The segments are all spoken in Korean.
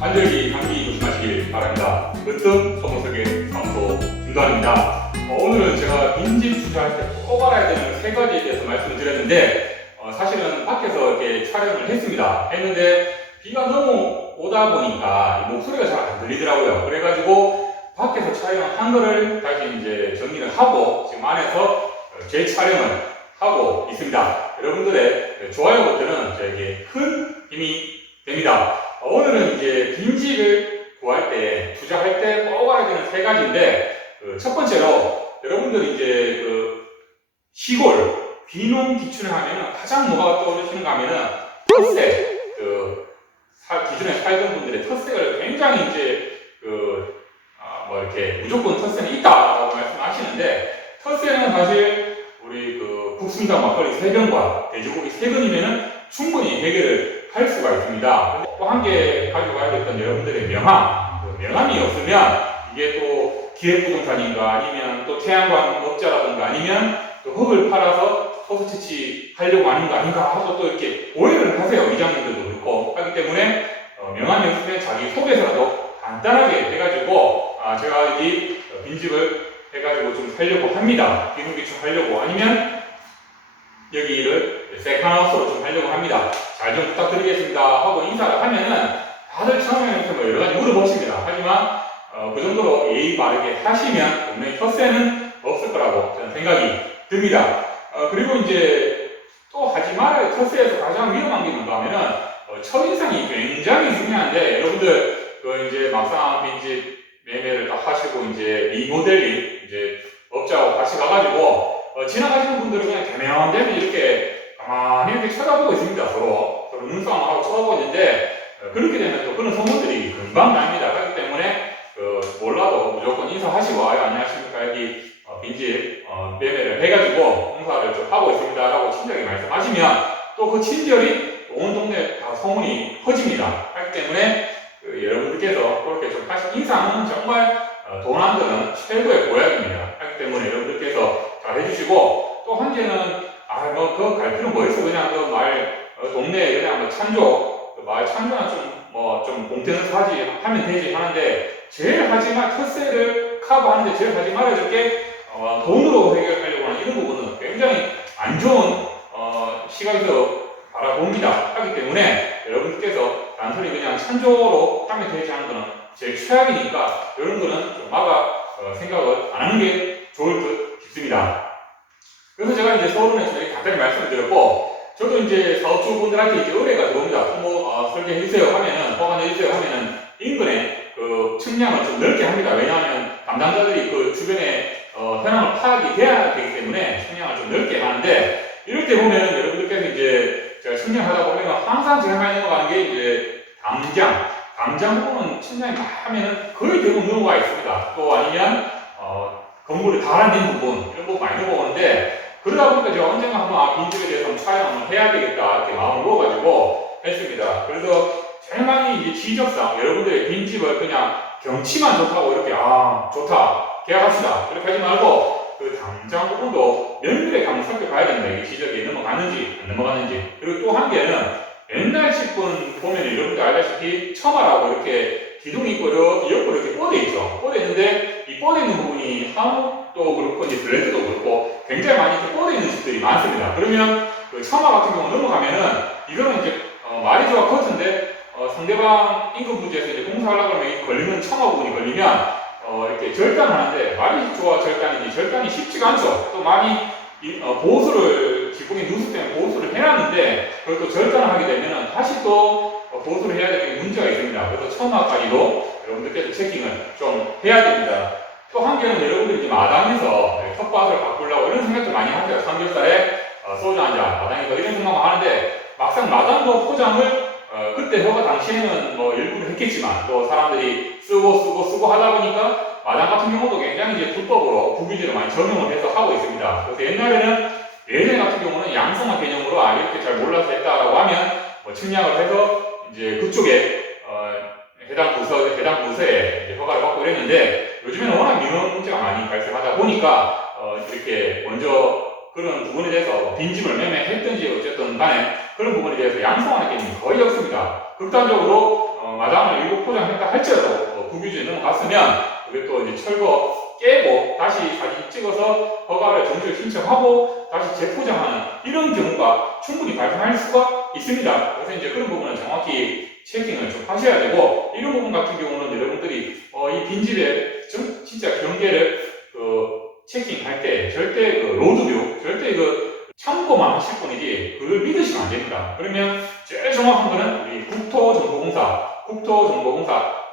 환절기 감기 조심하시길 바랍니다. 으뜸 소모석의 사무소 김도환입니다. 오늘은 제가 빈집 투자할 때 꼭 알아야 되는 세 가지에 대해서 말씀을 드렸는데 사실은 밖에서 이렇게 촬영을 했는데 비가 너무 오다 보니까 목소리가 잘 안 들리더라고요. 그래가지고 밖에서 촬영한 거를 다시 이제 정리를 하고 지금 안에서 재촬영을 하고 있습니다. 여러분들의 좋아요 버튼은 저에게 큰 힘이 됩니다. 오늘은 이제 빈집을 구할 때, 투자할 때 꼭 알아야 되는 세 가지인데, 첫 번째로, 여러분들이 이제 시골, 귀농 기촌을 하면은 가장 뭐가 떠오르시는가 하면은, 텃세, 기존에 살던 분들의 텃세를 굉장히 이제, 이렇게 무조건 텃세는 있다라고 말씀하시는데, 텃세는 사실 우리 국순당 막걸리 3병과 돼지고기 3근이면은 충분히 해결을 할 수가 있습니다. 또 한 개 가져가야 됐던 여러분들의 명함, 명함이 없으면 이게 또 기획부동산인가 아니면 또 태양광 업자라든가 아니면 또 흙을 팔아서 소수채취 하려고 하는 거 아닌가 하고 또 이렇게 오해를 하세요. 이장님들도 그렇고 하기 때문에 명함이 없으면 자기 소개서라도 간단하게 해가지고 제가 이 빈집을 해가지고 좀 살려고 합니다. 비누기충 하려고 아니면 여기를 세컨하우스로 좀 하려고 합니다. 잘 좀 부탁드리겠습니다 하고 인사를 하면은 다들 처음에는 뭐 여러 가지 물어보십니다. 하지만 그 정도로 예의 바르게 하시면 분명히 텃세는 없을 거라고 저는 생각이 듭니다. 그리고 이제 또 하지 말아야 텃세에서 가장 위험한 게 뭔가 하면은 첫인상이 굉장히 중요한데 여러분들 이제 막상 빈집 매매를 딱 하시고 이제 리모델링 이제 업자하고 같이 가가지고 지나가시는 분들은 그냥 대면대면 이렇게 가만히 이렇게 쳐다보고 있습니다. 서로 눈싸움하고 쳐다보고 있는데 그렇게 되면 또 그런 소문들이 금방 납니다. 그렇기 때문에 몰라도 무조건 인사하시고 안녕하십니까 여기 빈집 매매를 해가지고 공사를 좀 하고 있습니다 라고 친절하게 말씀하시면 또 그 친절이 온 동네 다 소문이 퍼집니다. 그렇기 때문에 여러분들께서 그렇게 좀 하신 인상은 정말 돈 안 드는 최고의 보약입니다. 그렇기 때문에 여러분들께서 잘 해주시고 또 한 개는 그거 갈 필요 뭐 있어 그냥 동네에 그냥 찬조 마을 찬조나 좀 공태는 하면 되지 하는데 제일 하지만 텃세를 커버하는데 제일 하지 말아줄 게 돈으로 해결하려고 하는 이런 부분은 굉장히 안 좋은 시각에서 바라봅니다. 하기 때문에 여러분들께서 단순히 그냥 찬조로 하면 되지 하는 거는 제일 최악이니까 이런 거는 좀 생각을 안 하는 게 좋을 듯 싶습니다. 그래서 제가 이제 서울은에서 간단히 말씀을 드렸고 저도 이제 사업주분들한테 이제 의뢰가 들어옵니다. 설계해주세요 하면은, 허가내주세요 하면은, 인근에 측량을 좀 넓게 합니다. 왜냐하면 담당자들이 주변에 현황을 파악이 돼야 되기 때문에 측량을 좀 넓게 하는데, 이럴 때 보면 여러분들께서 이제 제가 측량하다 보면 항상 제가 많이 넘어가는 게 이제 담장 부분은 측량이 많이 하면은 거의 대부분 넘어가 있습니다. 또 아니면, 건물이 달아낸 부분, 이런 부분 많이 넘어오는데, 그러다 보니까 제가 언젠가 한번 빈집에 대해서 촬영을 해야 되겠다 이렇게 마음을 먹어가지고 했습니다. 그래서 제일 많이 이제 지적상 여러분들의 빈집을 그냥 경치만 좋다고 이렇게 좋다 계약합시다 이렇게 하지 말고 당장 부분도 면밀하게 한번 살펴봐야 됩니다. 이게 지적이 넘어가는지 안 넘어가는지. 그리고 또 한 개는 옛날 집은 보면 여러분들 알다시피 처마라고 이렇게 기둥이 있고 이렇게 옆으로 이렇게 뻗어 있죠. 뻗어 있는데 이 뻗어 있는 부분이 한옥도 그렇고 이제 블렌드도 그렇고 굉장히 많이 이렇게 뻗어 있는 집들이 많습니다. 그러면 처마 같은 경우 넘어가면은 이거는 이제 말이 좋아 겉은데 상대방 인근 부지에서 이제 공사하려고 하면 걸리는 처마 부분이 걸리면 이렇게 절단하는데 말이 좋아 절단이 쉽지가 않죠. 또 많이 보수를 기본의 누수 때문에 보수를 해놨는데 그걸 또 절단을 하게 되면 다시 또 보수를 해야 되는 문제가 있습니다. 그래서 처마까지도 여러분들께서 체킹을 좀 해야 됩니다. 또 한 개는 여러분들이 이제 마당에서 텃밭을 바꾸려고 이런 생각도 많이 하세요. 삼겹살에 소주 한잔 마당에서 이런 생각만 하는데 막상 마당도 포장을 그때 허가 당시에는 일부러 했겠지만 또 사람들이 쓰고 하다 보니까 마당 같은 경우도 굉장히 이제 불법으로 부규제를 많이 적용을 해서 하고 있습니다. 그래서 예전에 같은 경우는 양성화 개념으로 이렇게 잘 몰라서 했다라고 하면 측량을 해서 이제 그쪽에 해당 부서에 이제 허가를 받고 이랬는데 요즘에는 워낙 민원 문제가 많이 발생하다 보니까 이렇게 먼저 그런 부분에 대해서 빈집을 매매했든지 어쨌든 간에 그런 부분에 대해서 양성하는 개념이 거의 없습니다. 극단적으로 마당을 일부 포장했다 할지라도 국유지에 넘어갔으면 그게 또 이제 철거 깨고 다시 사진 찍어서 허가를 정지를 신청하고 다시 재포장하는 이런 경우가 충분히 발생할 수가 있습니다. 그래서 이제 그런 부분은 정확히 체킹을 좀 하셔야 되고, 이런 부분 같은 경우는 여러분들이 이 빈집의 진짜 경계를 체킹할 때 절대 로드뷰, 절대 참고만 하실 뿐이지 그걸 믿으시면 안 됩니다. 그러면 제일 정확한 거는 우리 국토정보공사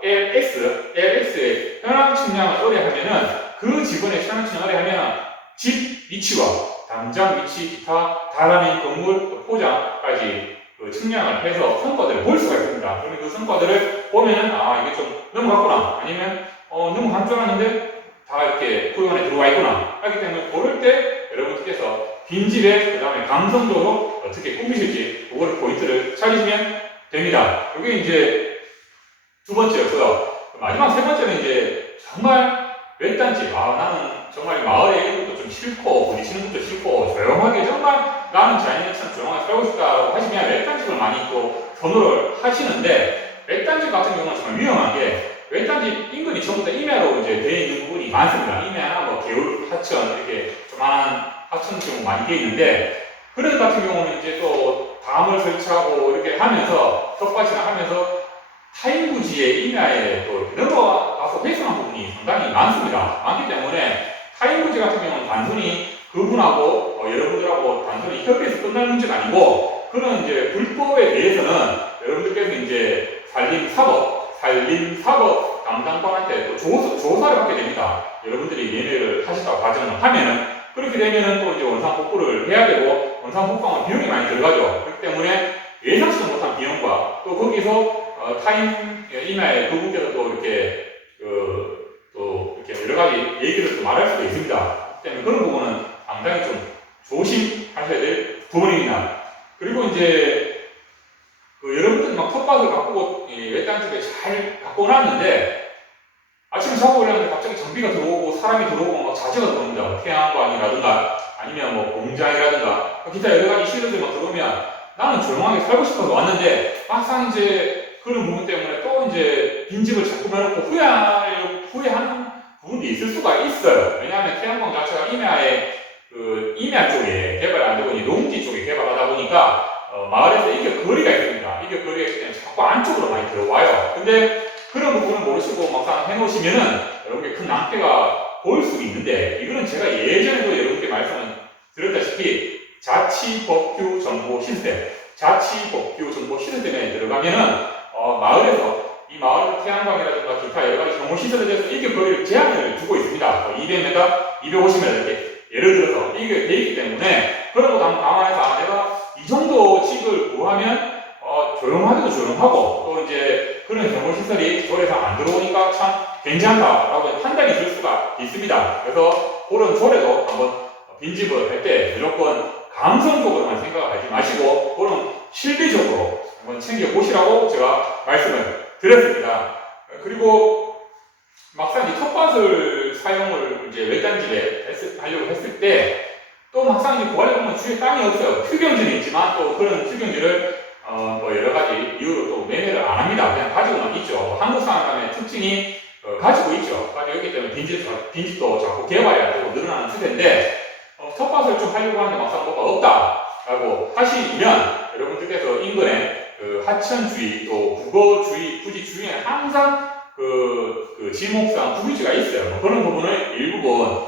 LX에 현황 측량을 의뢰하면은 그 직원의 현황 측량을 의뢰하면 집 위치와 당장 위치, 기타 다라는 건물 포장까지 측량을 해서 성과들을 볼 수가 있습니다. 그러면 그 성과들을 보면은 이게 좀 넘어갔구나, 아니면 넘어간 줄 알았는데 다 이렇게 포용 안에 들어와 있구나 하기 때문에 고를 때 여러분들께서 빈집에 그 다음에 감성도로 어떻게 꾸미실지 그거를 포인트를 찾으시면 됩니다. 이게 이제 두 번째였고요. 마지막 세 번째는 이제 정말 외딴집, 나는 정말 마을에 있는 것도 좀 싫고 부딪히는 것도 싫고 조용하게 정말 나는 자연인처럼 조용하게 살고 싶다고 하시면 외딴집을 많이 또 선호를 하시는데, 외딴집 같은 경우는 정말 위험한 게 외딴집 인근이 전부 다 임야로 이제 되어 있는 부분이 많습니다. 임야나 개울 하천 이렇게 조만한 하천처럼 많이 되어 있는데, 그런 같은 경우는 이제 또 담을 설치하고 이렇게 하면서 텃밭이나 하면서 타인부지의 임야에 또 넘어가서 훼손한 부분이 상당히 많습니다. 많기 때문에 타인부지 같은 경우는 단순히 그분하고 여러분들하고 단순히 협의해서 끝날 문제가 아니고, 그런 이제 불법에 대해서는 여러분들께서 이제 산림사법 담당관한테 또 조사를 받게 됩니다. 여러분들이 매매를 하셨다고 가정을 하면은, 그렇게 되면은 또 이제 원상복구를 해야 되고, 원상복구하면 비용이 많이 들어가죠. 그렇기 때문에 예상치도 못한 비용과 또 거기서 타인 임야에 그분께서 또 이렇게 또 이렇게 여러 가지 얘기를 또 말할 수도 있습니다. 그렇기 때문에 그런 부분은 상당히 좀 조심하셔야 될 부분입니다. 그리고 이제 여러분들이 막 텃밭을 가꾸고 외딴집에 잘 가꾸어 놨는데 아침에 자고 오려는데 갑자기 장비가 들어오고 사람이 들어오고 막 자재가 들어옵니다. 태양광이라든가 아니면 뭐 공장이라든가 기타 여러 가지 시설들이 막 들어오면 나는 조용하게 살고 싶어서 왔는데 막상 이제 그런 부분 때문에 또 이제 빈집을 자꾸 해놓고 후회하는 부분도 있을 수가 있어요. 왜냐하면 태양광 자체가 임야 쪽에 개발 안 되고 농지 쪽에 개발하다 보니까 마을에서 이격거리가 있습니다. 이격거리가 있기 때문에 자꾸 안쪽으로 많이 들어와요. 근데 그런 부분을 모르시고 막상 해놓으시면은 여러분께 큰 낭패가 보일 수 있는데, 이거는 제가 예전에도 여러분께 말씀을 드렸다시피 자치법규 정보 시스템에 들어가면은 마을에서 이 마을 태양광이라든가 기타 여러 가지 정보 시설에 대해서 이격거리를 제한을 두고 있습니다. 200m, 250m 이렇게 예를 들어서 이게 돼 있기 때문에 그런 거 감안해서 내가 이 정도 집을 구하면 조용하기도 조용하고 또 이제 그런 정보시설이 조례상 안 들어오니까 참 괜찮다라고 판단이 들 수가 있습니다. 그래서 그런 조례도 한번 빈집을 할 때 무조건 감성적으로만 생각하지 마시고 그런 실비적으로 한번 챙겨보시라고 제가 말씀을 드렸습니다. 그리고 막상 이 텃밭을 사용을 이제 외딴집에 하려고 했을 때 또 막상 이제 구하려고 하면 주위에 땅이 없어요. 휴경지는 있지만 또 그런 휴경지를 뭐 여러 가지 이유로 또 매매를 안 합니다. 그냥 가지고만 있죠. 한국 사람의 특징이 가지고 있죠. 가지고 있기 때문에 빈집도 자꾸 개발해야 되고 늘어나는 추세인데 텃밭을 좀 하려고 하는데 막상 뭐가 없다라고 하시면 여러분들께서 인근에 하천주의 또 국어주의, 부지주의에 항상 지목상 국유지가 있어요. 뭐 그런 부분을 일부분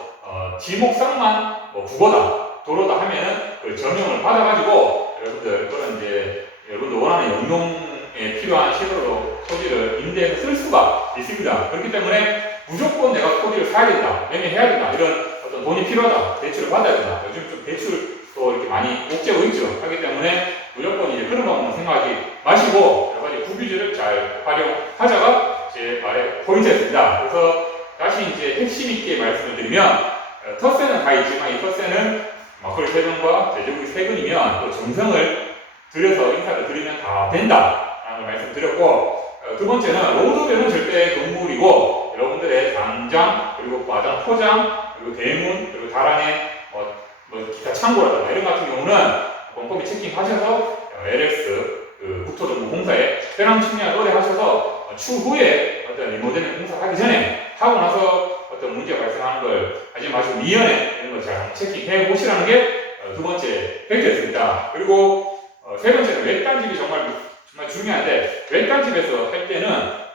지목상만 국어다, 도로다 하면은 그 전용을 받아가지고 여러분들 그런 이제 여러분들 원하는 영농에 필요한 시설로 토지를 임대해서 쓸 수가 있습니다. 그렇기 때문에 무조건 내가 토지를 사야 된다, 매매해야 된다, 이런 어떤 돈이 필요하다, 대출을 받아야 된다. 요즘 좀 대출도 이렇게 많이 옥죄고 있죠. 하기 때문에 무조건 이제 그런 방법은 생각하지 마시고 여러 가지 국유지를 잘 활용하자가 제 말의 포인트였습니다. 그래서 다시 이제 핵심 있게 말씀을 드리면 텃세는 다 있지만 이 텃세는 막걸리 3병과 돼지고기 3근이면 또 정성을 들여서 인사를 드리면 다 된다라는 말씀드렸고, 두 번째는 로드뷰는 절대 건물이고 여러분들의 당장 그리고 마당 포장 그리고 대문 그리고 달안에 기타 창고라든가 이런 같은 경우는 꼼꼼히 체킹하셔서 LX 그 국토정보공사에 현황 측량을 의뢰하셔서 추후에 어떤 리모델링 공사를 하기 전에 하고 나서 어떤 문제가 발생하는 걸 하지 마시고 미연에 이런 걸 잘 체킹해 보시라는 게 두 번째 팩트였습니다. 그리고 세 번째는 웹단집이 정말 중요한데, 웹단집에서 할 때는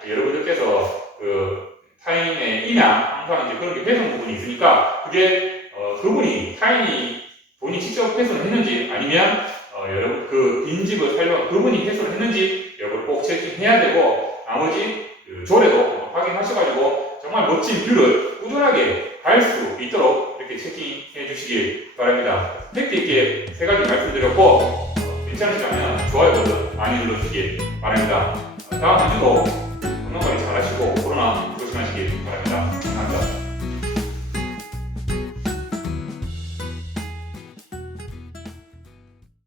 여러분들께서 그 타인의 임양 항상 이제 그런 게 훼손 부분이 있으니까 그게 그분이 타인이 본인이 직접 훼손을 했는지 아니면 여러분 그 빈집을 살려고 그분이 훼손을 했는지 여러분 꼭 체킹해야 되고, 나머지 그 조례도 확인하셔가지고 정말 멋진 뷰를 꾸준하게 갈 수 있도록 이렇게 체킹해 주시길 바랍니다. 팩트 있게 세 가지 말씀드렸고, 괜찮으시다면 좋아요 버튼 많이 눌러주시길 바랍니다. 다음 한 주도 건강관리 잘 하시고 코로나 조심하시길 바랍니다.